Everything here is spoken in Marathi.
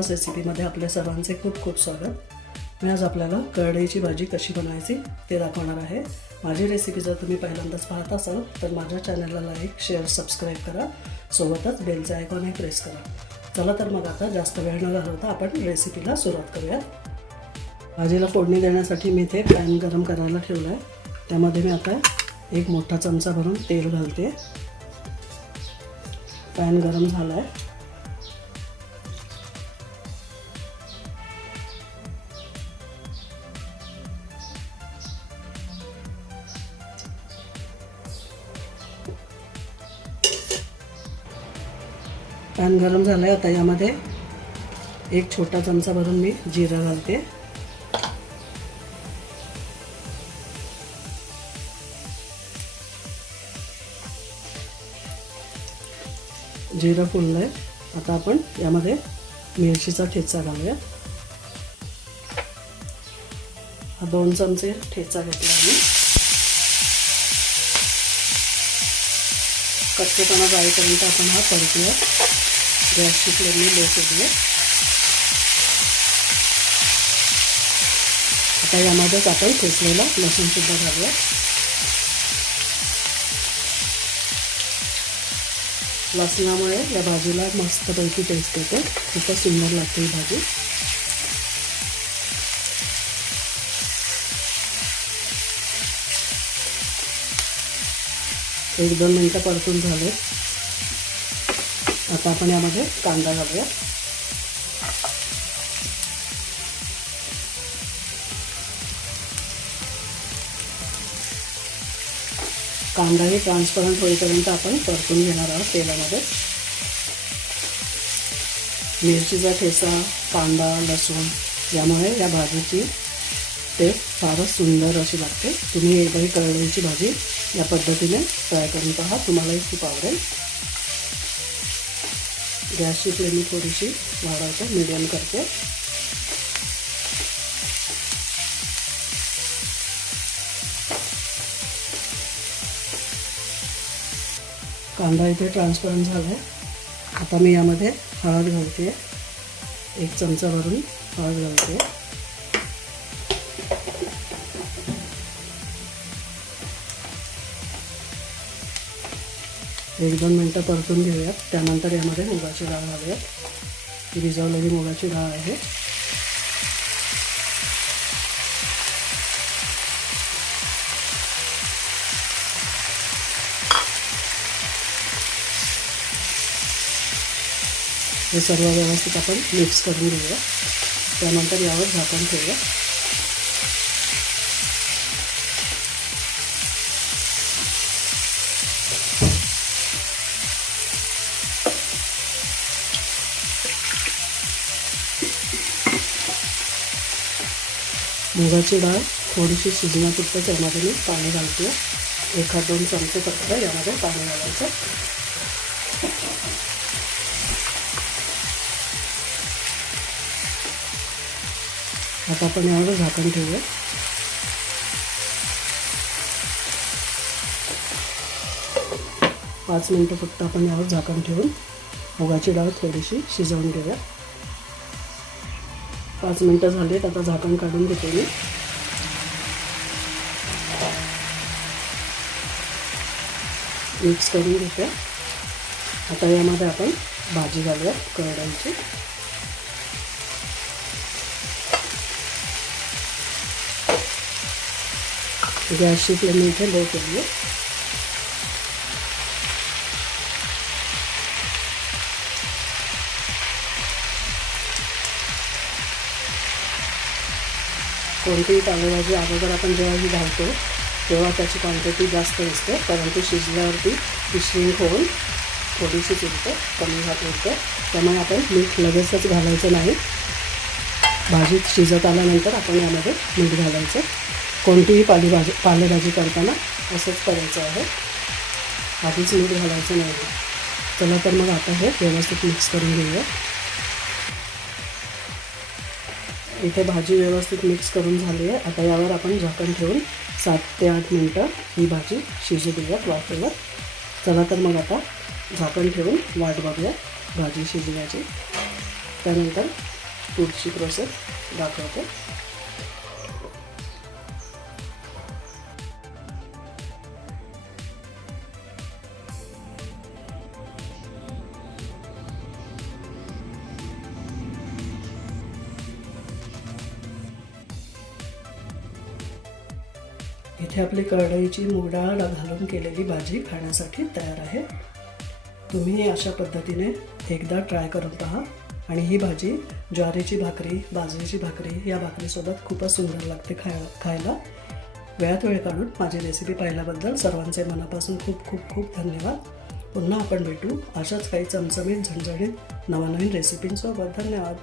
मी रेसिपीमध्ये आपल्या सर्वांचे खूप खूप स्वागत. मी आज आपल्याला करडईची भाजी कशी बनवायची ते दाखवणार आहे. माझी रेसिपी जर तुम्ही पहिल्यांदाच पाहत असाल तर माझ्या चॅनलला लाईक शेअर सबस्क्राईब करा. सोबतच बेलचा आयकॉनही प्रेस करा. चला तर मग आता जास्त वेळ न घालवता आपण रेसिपीला सुरुवात करूयात. भाजीला फोडणी देण्यासाठी मी ते पॅन गरम करायला ठेवलं आहे त्यामध्ये मी आता एक मोठा चमचा भरून तेल घालते. पॅन गरम झाला आहे पॅन गरम झालं आहे आता यामध्ये. एक छोटा चमचा भरून मी जिरं घालते. जिरं फुललं आहे आता आपण यामध्ये मिरचीचा ठेचा घालूया. हा दोन चमचे ठेचा घेतला आम्ही. कच्चेपणा जाईपर्यंत आपण हा परतूया. गॅसची फ्लेम मी लो करूया आता यामध्येच आपण ठेचलेला लसूणसुद्धा घालूया लसणामुळे या भाजीला मस्तपैकी टेस्ट येते. खूपच सुंदर लागते ही भाजी. एक दोन मिनटं परतून झाले. आता आपण यामध्ये कांदा घालूया. कांदाही ट्रान्सपरंट होईपर्यंत आपण परतून घेणार आहोत तेलामध्ये. मिरचीचा ठेचा कांदा लसूण यामुळे या भाजीची टेस्ट फारच सुंदर अशी लागते. तुम्ही एकदाही करडईची भाजी या पद्धतीने ट्राय करून पहा. तुम्हालाही खूप आवडेल. गॅसची फ्लेम मी थोडीशी वाढवते मिडियम करते. कांदा इथे ट्रान्सपरंट झाला आहे आता मी यामध्ये हळद घालते. एक चमचा भरून हळद घालते. एक दोन मिनटं परतून घेऊयात. त्यानंतर यामध्ये मुगाची डाळ घालूयात. सर्व व्यवस्थित आपण मिक्स करून घेऊया त्यानंतर मुगाची डाळ थोडीशी शिजण्यापुरतं त्यामध्ये मी पाणी घालते. एखाद दोन चमचे फक्त यामध्ये पाणी घालायचं. आता आपण यावर झाकण ठेवूया. पाच मिनटं फक्त आपण यावर झाकण ठेवून मुगाची डाळ थोडीशी शिजवून घेऊया. पाच मिनटं झालीत आता झाकण काढून घेते मी. मिक्स करून घेते. आता यामध्ये आपण भाजी घालूया करड्यांची गॅसची फ्लेम इथे लो केली कोणतीही पालेभाजी अगोदर आपण जेव्हा ही घालतो तेव्हा त्याची क्वांटिटी जास्त असते परंतु शिजल्यावरती पिशवी होऊन थोडीशी चिरते कमी घात होते त्यामुळे आपण मीठ लगेचच घालायचं नाही. भाजीत शिजत आल्यानंतर आपण यामध्ये मीठ घालायचं. कोणतीही पालेभाजी पालेभाजी करताना असंच करायचं आहे. आधीच मीठ घालायचं नाही चला तर मग आता हे व्यवस्थित मिक्स करून घेऊया. इथे भाजी व्यवस्थित मिक्स करून झाली आहे. आता यावर आपण झाकण ठेवून सात ते आठ मिनटं ही भाजी शिजू देऊयात वाफेवर. चला तर मग आता झाकण ठेवून वाट बघूया भाजी शिजण्याची त्यानंतर पुढची प्रोसेस दाखवते. इथे आपली कढईची मुडाळ डाळ घालून केलेली भाजी खाण्यासाठी तयार आहे. तुम्ही अशा पद्धतीने एकदा ट्राय करून पहा. आणि ही भाजी ज्वारीची भाकरी बाजरीची भाकरी या भाकरीसोबत खूपच सुंदर लागते खाय खायला. वेळात वेळ काढून माझी रेसिपी पाहिल्याबद्दल सर्वांचे मनापासून खूप खूप खूप धन्यवाद. पुन्हा आपण भेटू अशाच काही चमचमीत झणझणीत नवनवीन रेसिपींसोबत धन्यवाद.